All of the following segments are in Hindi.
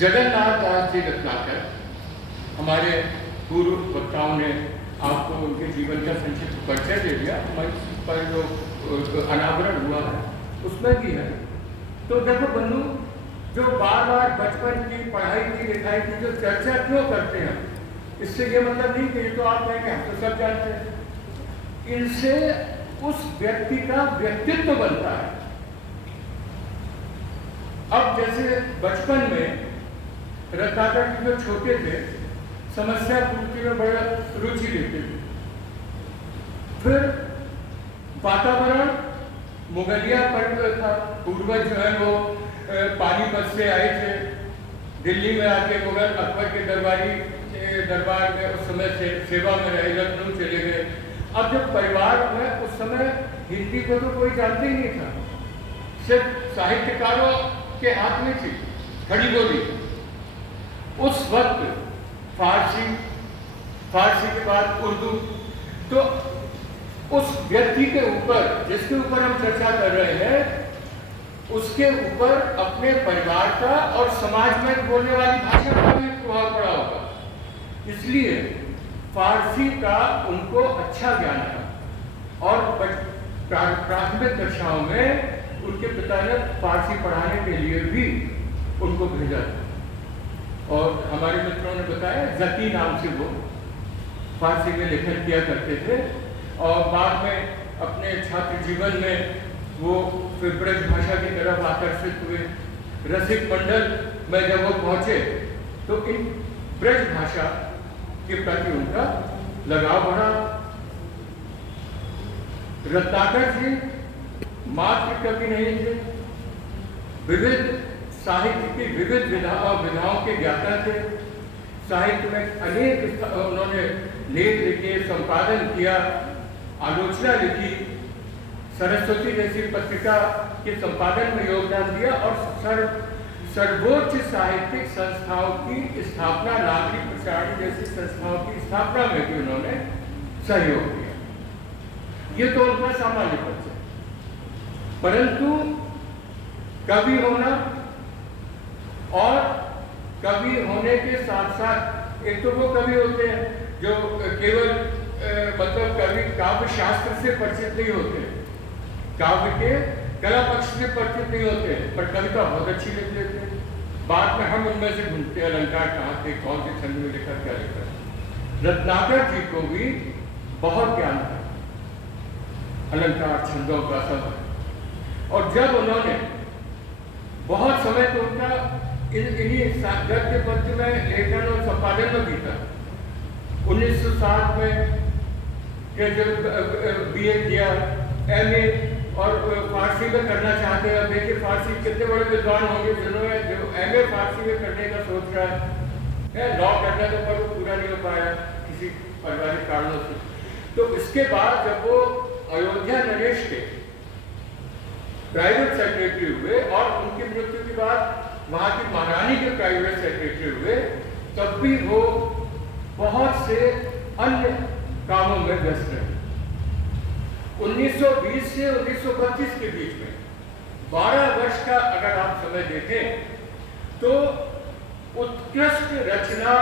जगन्नाथ दास जी रत्नाकर, हमारे पूर्व वक्ताओं ने आपको उनके जीवन का संक्षिप्त परिचय दे दिया। मंच पर जो अनावरण हुआ है उसमें भी है। तो देखो बंधु, जो बार बार बचपन की पढ़ाई की लिखाई की जो चर्चा क्यों करते हैं, इससे ये मतलब नहीं कि ये तो आप कहें कि हम तो सब जानते हैं। इनसे उस व्यक्ति का व्यक्तित्व बनता है। अब जैसे बचपन में रत्नाकर जी जो छोटे थे, समस्या पूर्ति में बड़ा रुचि लेते थे। फिर वातावरण मुगलिया पर था। पूर्वज जो है वो पानीपत से आए थे, दिल्ली में आके मुगल अकबर के दरबार में उस समय से सेवा में रहे, लखनऊ चले गए। अब जब परिवार में उस समय हिंदी को तो कोई जानते ही नहीं था, सिर्फ साहित्यकारों के हाथ में थी खड़ी बोली। उस वक्त फारसी के बाद उर्दू। तो उस व्यक्ति के ऊपर, जिसके ऊपर हम चर्चा कर रहे हैं, उसके ऊपर अपने परिवार का और समाज में बोलने वाली भाषा का भी प्रभाव पड़ा होगा। इसलिए फारसी का उनको अच्छा ज्ञान था और प्राथमिक कक्षाओं में उनके पिता ने फारसी पढ़ाने के लिए भी उनको भेजा था। और हमारे मित्रों ने बताया जकी नाम से वो फारसी में लेखन किया करते थे। और बाद में अपने छात्र जीवन में वो फिर ब्रज भाषा की तरफ आकर्षित हुए। रसिक मंडल में जब वो पहुंचे तो इन ब्रज भाषा के प्रति उनका लगाव बढ़ा। रत्नाकर जी मात्र कवि नहीं थे, विविध साहित्य की विविध विधाओं के ज्ञाता थे। साहित्य में अनेक उन्होंने लेख लिखे, संपादन किया, आलोचना लिखी, सरस्वती जैसी पत्रिका के संपादन में योगदान दिया और सर्वोच्च साहित्यिक संस्थाओं की स्थापना, नागरिक प्रसारण जैसी संस्थाओं की स्थापना में भी उन्होंने सहयोग किया। ये तो उनका सामान्य परिचय। परंतु कवि होना और कवि होने के साथ साथ, एक तो वो कवि होते हैं जो केवल मतलब कवि काव्य शास्त्र से परिचित नहीं होते, काव्य के कला पक्ष से परिचित नहीं होते, पर कविता बहुत अच्छी लिख लेते हैं। बाद में हम उनमें से ढूंढते हैं अलंकार कहाँ थे, कौन से छंद में लिखा, क्या लिखा। रत्नाकर जी को भी बहुत ज्ञान था अलंकार छंदों का सब। और जब उन्होंने बहुत समय तो उनका इन्हीं गद्य पद्य में लेखन और संपादन में बीता। 1907 में जब BA किया, MA और फारसी में करना चाहते हैं। अब देखिए फारसी कितने बड़े विद्वान होंगे जिन्होंने जो MA फारसी में करने का सोच रहा है। लॉ करना तो पर पूरा नहीं हो पाया किसी पारिवारिक कारणों से। तो इसके बाद जब वो अयोध्या नरेश के प्राइवेट सेक्रेटरी हुए और उनकी मृत्यु के बाद वहां की महारानी के प्राइवेट सेक्रेटरी हुए, तब भी वो बहुत से अन्य कामों में व्यस्त रहे। 1920 से 1932 के बीच में 12 वर्ष का अगर आप समय देखें तो उत्कृष्ट रचना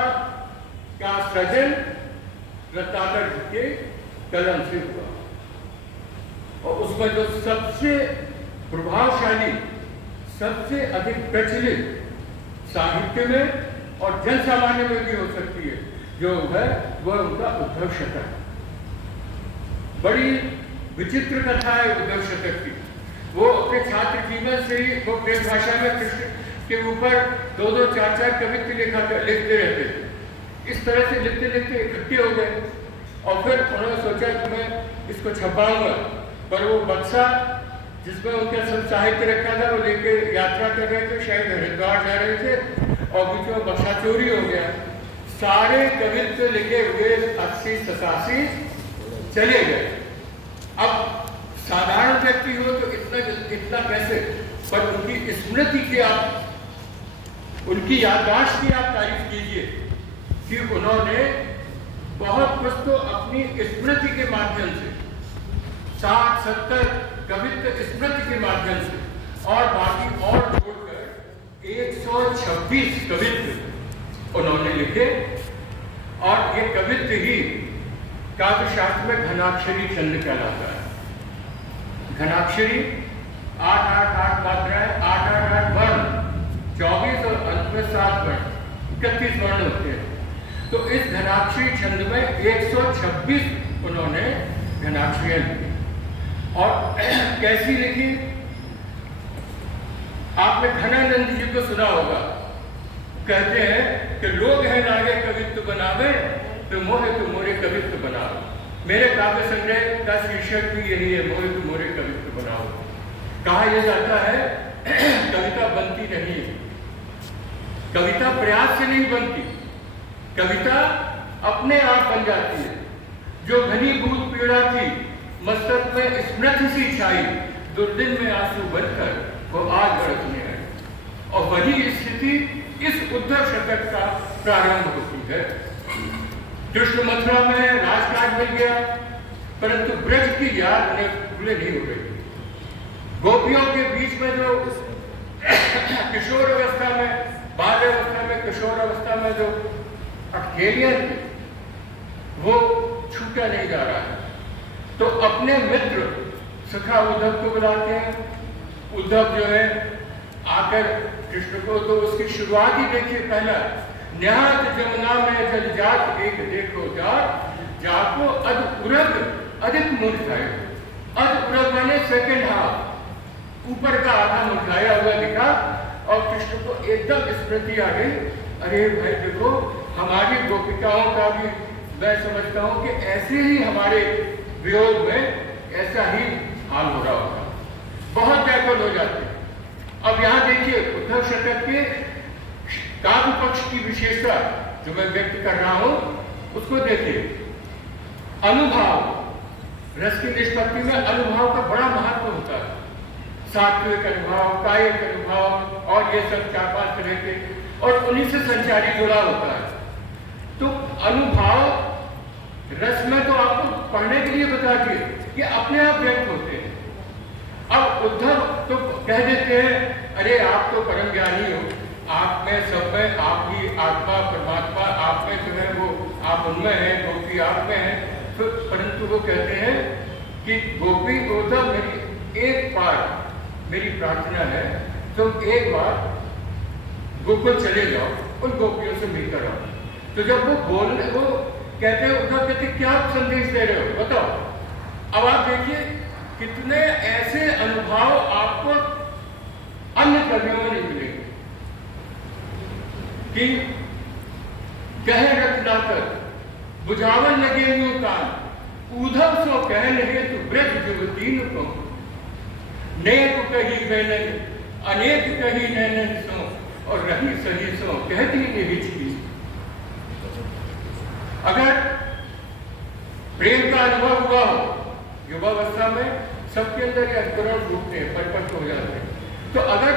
का सृजन रत्नाकर जी के कलम से हुआ। और उसमें जो सबसे प्रभावशाली, सबसे अधिक प्रचलित साहित्य में और जन सामान्य में भी हो सकती है जो है वह उनका उद्धव शतक। बड़ी विचित्र कथा है उद्धव शतक की। वो अपने छात्र जीवन से ही वो ब्रज भाषा में कृष्ण के ऊपर 2-2, 4-4 कवित्व लिखते रहते थे। इस तरह से लिखते लिखते इकट्ठे हो गए और फिर उन्होंने सोचा कि मैं इसको छपाऊंगा। पर वो बक्सा जिसमें उनका सब साहित्य रखा था वो लेके यात्रा कर रहे थे, शायद हरिद्वार जा रहे थे और बीच में बक्सा चोरी हो गया। सारे कवित्व लिखे हुए 80-87 चले गए। अब साधारण व्यक्ति हो तो इतना कैसे, पर उनकी स्मृति की आप, उनकी याददाश्त की आप तारीफ कीजिए कि उन्होंने बहुत कुछ तो अपनी स्मृति के माध्यम से 60-70 कवित्व स्मृति के माध्यम से और बाकी और जोड़कर 100 126 कवित्व उन्होंने लिखे और ये कवित्व ही काव्य शास्त्र में घनाक्षरी छंद कहलाता है। घनाक्षरी 8-8-8 मात्राएं, 8-8-8 वर्ण, 24 और अंत में 7 वर्ण, 31 वर्ण होते हैं। तो इस घनाक्षरी छंद में 126 उन्होंने घनाक्षरियां लिखी। और कैसी लिखी? आपने घनानंद जी को सुना होगा, कहते हैं कि लोग हैं नागे कवित्व बनावे तो मोहे तो मोरे कवित्व बनाओ। मेरे काव्य संग्रह का शीर्षक भी यही है, मोहे तो मोरे कवित्व बनाओ। कहा यह जाता है कविता बनती नहीं, कविता प्रयास से नहीं बनती, कविता अपने आप बन जाती है। जो घनीभूत पीड़ा थी मस्तक में स्मृति सी छाई, दुर्दिन में आंसू बनकर वो आज बरसने आई। और वही स्थिति इस उद्धव शतक का प्रारंभ होती है। कृष्ण मथुरा में राजकाज मिल गया, परंतु ब्रज की याद उन्हें भूले नहीं हो गई। गोपियों के बीच में जो किशोर अवस्था में, बाल अवस्था में, किशोर अवस्था में जो अकेलियन थे, वो छूटा नहीं जा रहा है। तो अपने मित्र सखा उद्धव को बुलाते हैं। उद्धव जो है आकर कृष्ण को, तो उसकी शुरुआत ही देखिए, पहला न्यात जमुना में जल जात एक देखो जात, जाको अध उरग अधिक मुरझाए। अध उरग माने सेकेंड हाफ, ऊपर का आधा मुरझाया हुआ दिखा और कृष्ण को एकदम स्मृति आ गई। अरे भाई देखो, हमारी गोपिकाओं का भी मैं समझता हूं कि ऐसे ही हमारे वियोग में ऐसा ही हाल हो रहा होगा, बहुत व्याकुल हो जाते हैं। अब यहां देखिए उद्धव शतक के काव्य पक्ष की विशेषता जो मैं व्यक्त कर रहा हूं उसको देखिए। अनुभाव, रस की निष्पत्ति में अनुभाव का बड़ा महत्व होता है। सात्विक अनुभाव, कायिक अनुभाव और ये सब 4-5 तरह के, और उन्हीं से संचारी जुड़ा होता है। तो अनुभाव रस में तो आपको पढ़ने के लिए बता दिए कि अपने आप व्यक्त होते हैं। अब उद्धव तो कह देते हैं अरे आप तो परम ज्ञानी हो, आप में सब में आपकी आत्मा परमात्मा आप में जो है वो आप उनमें है, गोपी आप में है। तो परंतु वो कहते हैं कि गोपी उद्धव मेरी एक बार, मेरी प्रार्थना है तुम एक बार गोकुल चले जाओ, उन गोपियों से मिलकर आओ। तो जब वो बोलने, वो कहते हैं उद्धव कहते क्या संदेश दे रहे हो बताओ। अब आप देखिए कितने ऐसे अनुभव आपको अन्य कवियों में नहीं मिलेंगे कि कह रत्नाकर बुझावन लगे यूं कान, उद्धव सो कह लगे तो ब्रज जुवतीन को, नेक कही बैनन अनेक कही नैनन सो, और रही सही सो कहती नहीं चीज। अगर प्रेम का अनुभव हुआ हो युवावस्था में, सबके अंदर ये अंतरण टूटते हैं, परिपक्व हो जाते हैं। तो अगर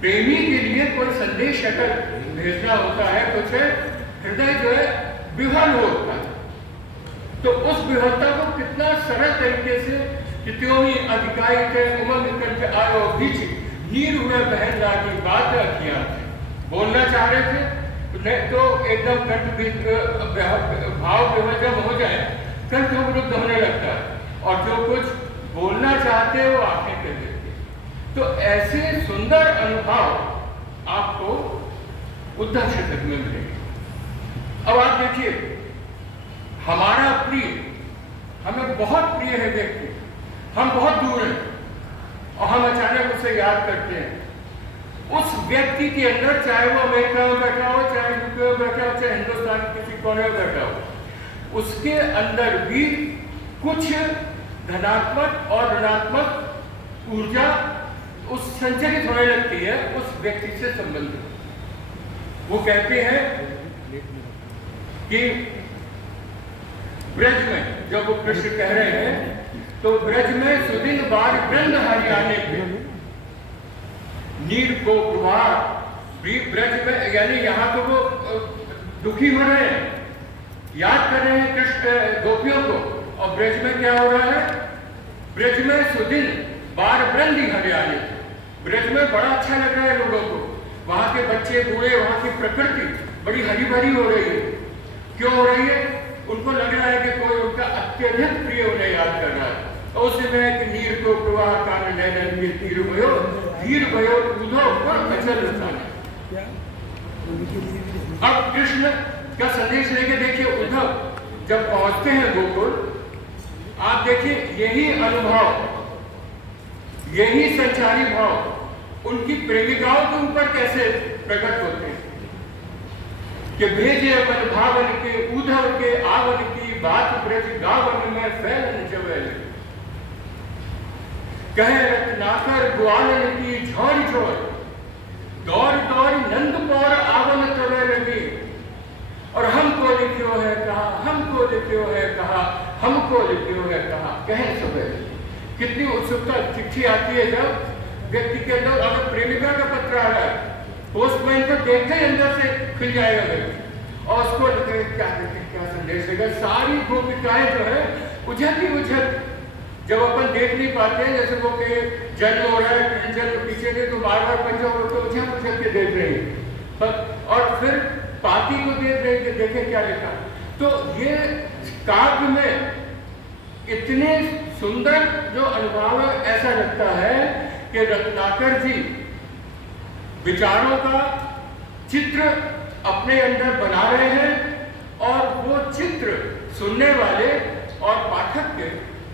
प्रेमी के लिए कोई संदेश अगर भेजना होता है तो उसे हृदय जो है विह्वल होता है। तो उस विह्वलता को कितना सरल तरीके से कि त्यों ही अधिकारी थे उमंग कंठ आयो बीच, नीर हुए बहन लागी बात किया बोलना चाह रहे थे, नहीं तो एकदम कंठ भाव विभजन हो जाए, कंठ रुद्ध होने लगता है और जो कुछ बोलना चाहते हैं वो आंखें कर देते हैं। तो ऐसे सुंदर अनुभव आपको उद्धव शतक में मिलेंगे। अब आप देखिए हमारा प्रिय, हमें बहुत प्रिय है व्यक्ति, हम बहुत दूर हैं और हम अचानक उसे याद करते हैं। उस व्यक्ति के अंदर, चाहे वो अमेरिका में बैठा हो, चाहे यूके में बैठा हो, चाहे हिंदुस्तान के किसी कोने में बैठा हो, उसके अंदर भी कुछ धनात्मक और ऋणात्मक ऊर्जा उस संचरित होने लगती है उस व्यक्ति से संबंधित। वो कहते हैं कि ब्रज में, जब वो कृष्ण कह रहे हैं तो ब्रज में सुदिन बार वृंद हरियाणे पे नीर को प्रवाह ब्रज में, यानी यहाँ तो वो दुखी हो रहे हैं, याद कर रहे हैं कृष्ण गोपियों को, और ब्रज में क्या हो रहा है? ब्रज में सुदिन बार वृंद हरियाणे, ब्रज में बड़ा अच्छा लग रहा है लोगों को, वहाँ के बच्चे बूढ़े, वहाँ की प्रकृति बड़ी हरी भरी हो रही है। क्यों हो रही है? उनको लग रहा है कि कोई उनका अत्यधिक प्रिय उन्हें याद कर रहा है। तो उस समय कि नीर को प्रवाह कान नैनन में तीर भयो, धीर भयो कूदो पर अचल रसाने। अब कृष्ण का संदेश लेके देखिए, उद्धव जब पहुंचते हैं गोकुल, आप देखिए यही अनुभव, यही संचारी भाव उनकी प्रेमिकाओं के ऊपर कैसे प्रकट होते हैं कि भेजे मन भावन के उद्धव के आवन की बात ब्रज गावन में फैलन जवैल, कहे रत्नाकर ग्वालन की झोर झोर, दौड़ दौड़ नंद पौर आवन तवे लगी, और हमको लिखियो है कहा, हमको लिखियो है कहा, हमको लिखियो है कहा, कहे सुबह। कितनी उत्सुकता चिट्ठी आती है जब व्यक्ति के अंदर, अगर प्रेमिका का पत्र आ रहा है, पोस्टमैन को देखते ही अंदर से खिल जाएगा व्यक्ति, और उसको लगे क्या संदेश देगा। सारी गोपिकाएं जो है उझल ही उझल, जब अपन देख नहीं पाते हैं, जैसे वो के जन्म हो रहा है, जन्म पीछे के तो बार बार पंजा तो उझल उझल के देख रहे हैं, और फिर पाती को देख रहे हैं कि देखें क्या लिखा। तो ये काव्य में इतने सुंदर जो अनुभव है, ऐसा लगता है कि रत्नाकर जी विचारों का चित्र अपने अंदर बना रहे हैं, और वो चित्र सुनने वाले और पाठक के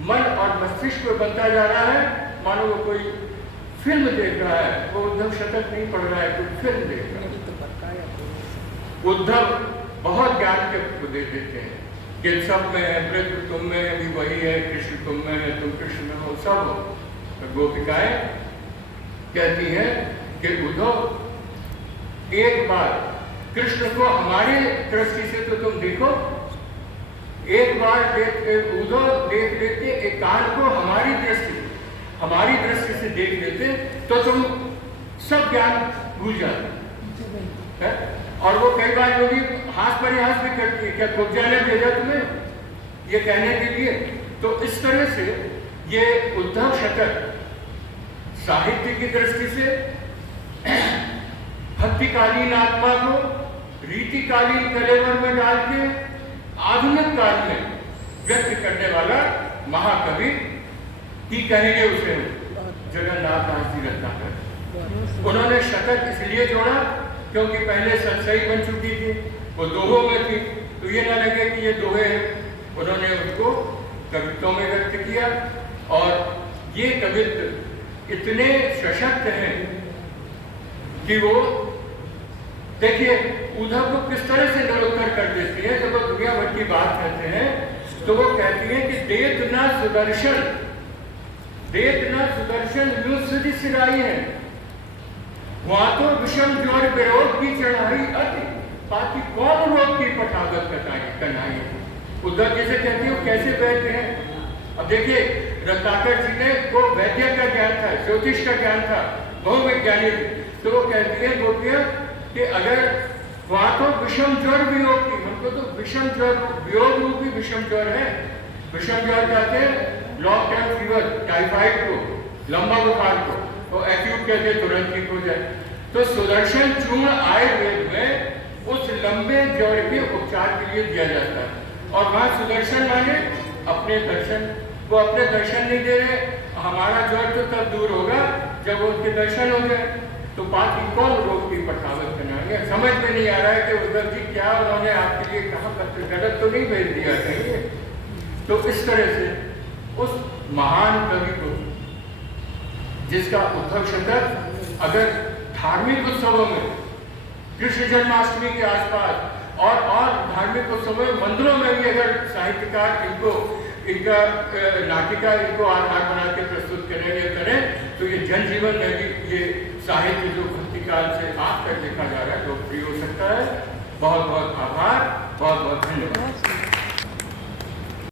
मन और मस्तिष्क में बनता जा रहा है, मानो वो कोई फिल्म देख रहा है। वो उद्धव शतक नहीं पढ़ रहा है, कोई फिल्म देख रहा है। उद्धव बहुत ज्ञान के उपदेश देते हैं कि सब में है, ब्रज तुम में है, भी वही है, कृष्ण तुम में है, तुम कृष्ण में हो, सब हो। तो गोपिकाएं कहती हैं कि उद्धव एक बार कृष्ण को हमारी दृष्टि से तो तुम देखो, एक बार उद्धव देख लेते, एक कान को हमारी दृष्टि से देख लेते, तो तुम सब ज्ञान भूल जाते। और वो कई बार जो भी हाथ परिहास भी करती है, क्या खुद जाने भेजा तुम्हें ये कहने के लिए। तो इस तरह से ये उद्धव शतक साहित्य की दृष्टि से भक्तिकालीन आत्मा को रीतिकालीन कलेवर में डाल के आधुनिक काल में व्यक्त करने वाला महाकवि ही कहेंगे उसे जगन्नाथ दास जी रत्नाकर। उन्होंने शतक इसलिए जोड़ा क्योंकि पहले सतसई बन चुकी थी, वो दोहों में थी, तो ये ना लगे कि ये दोहे हैं। उन्होंने उसको कवित्वों में व्यक्त किया, और ये कवित्व इतने सशक्त हैं कि वो देखिए उद्धव को किस तरह से निरुत्तर कर देती है। जब वो दुनिया भर की बात करते हैं तो वो कहती है कि देत न सुदर्शन यूं सिद्धि सिराई है, वहां तो विषम ज्वर विरोध की चढ़ाई अति, बाकी कौन रोग की पटागत कनाई। उद्धव जैसे कहती है कैसे वैद्य हैं। अब देखिए रत्नाकर जी ने को वैद्य का ज्ञान था, ज्योतिष का ज्ञान था, बहुविज्ञानी, तो वो कहती है गोपियां कि अगर वहां तो विषम ज्वर वियोग की, हमको तो विषम ज्वर वियोग रूपी विषम ज्वर है। विषम ज्वर कहते हैं लॉन्ग टर्म फीवर, टाइफाइड को, लंबा बुखार को, तो एक्यूट कहते हैं तुरंत ठीक हो जाए। तो सुदर्शन चूर्ण आयुर्वेद में उस लंबे ज्वर के उपचार के लिए दिया जाता है। और वहां सुदर्शन माने अपने दर्शन, वो अपने दर्शन नहीं दे रहे, हमारा ज्वर तो तब दूर होगा जब उनके दर्शन हो जाए। तो बाकी कौन रोग की पठावत बनाएंगे। समझ में नहीं आ रहा है कि उद्धव जी क्या उन्होंने आपके लिए कहा, पत्र गलत तो नहीं भेज दिया कहीं। तो इस तरह से उस महान कवि को, जिसका उद्धव शतक अगर धार्मिक उत्सवों में, कृष्ण जन्माष्टमी के आसपास और धार्मिक उत्सवों में, मंदिरों में भी अगर साहित्यकार इनका नाटिका इनको आधार बना के प्रस्तुत करें, तो ये जनजीवन में भी ये साहित्य जो भक्ति काल से आज तक देखा जा रहा है लोकप्रिय हो सकता है। बहुत बहुत आभार, बहुत बहुत धन्यवाद।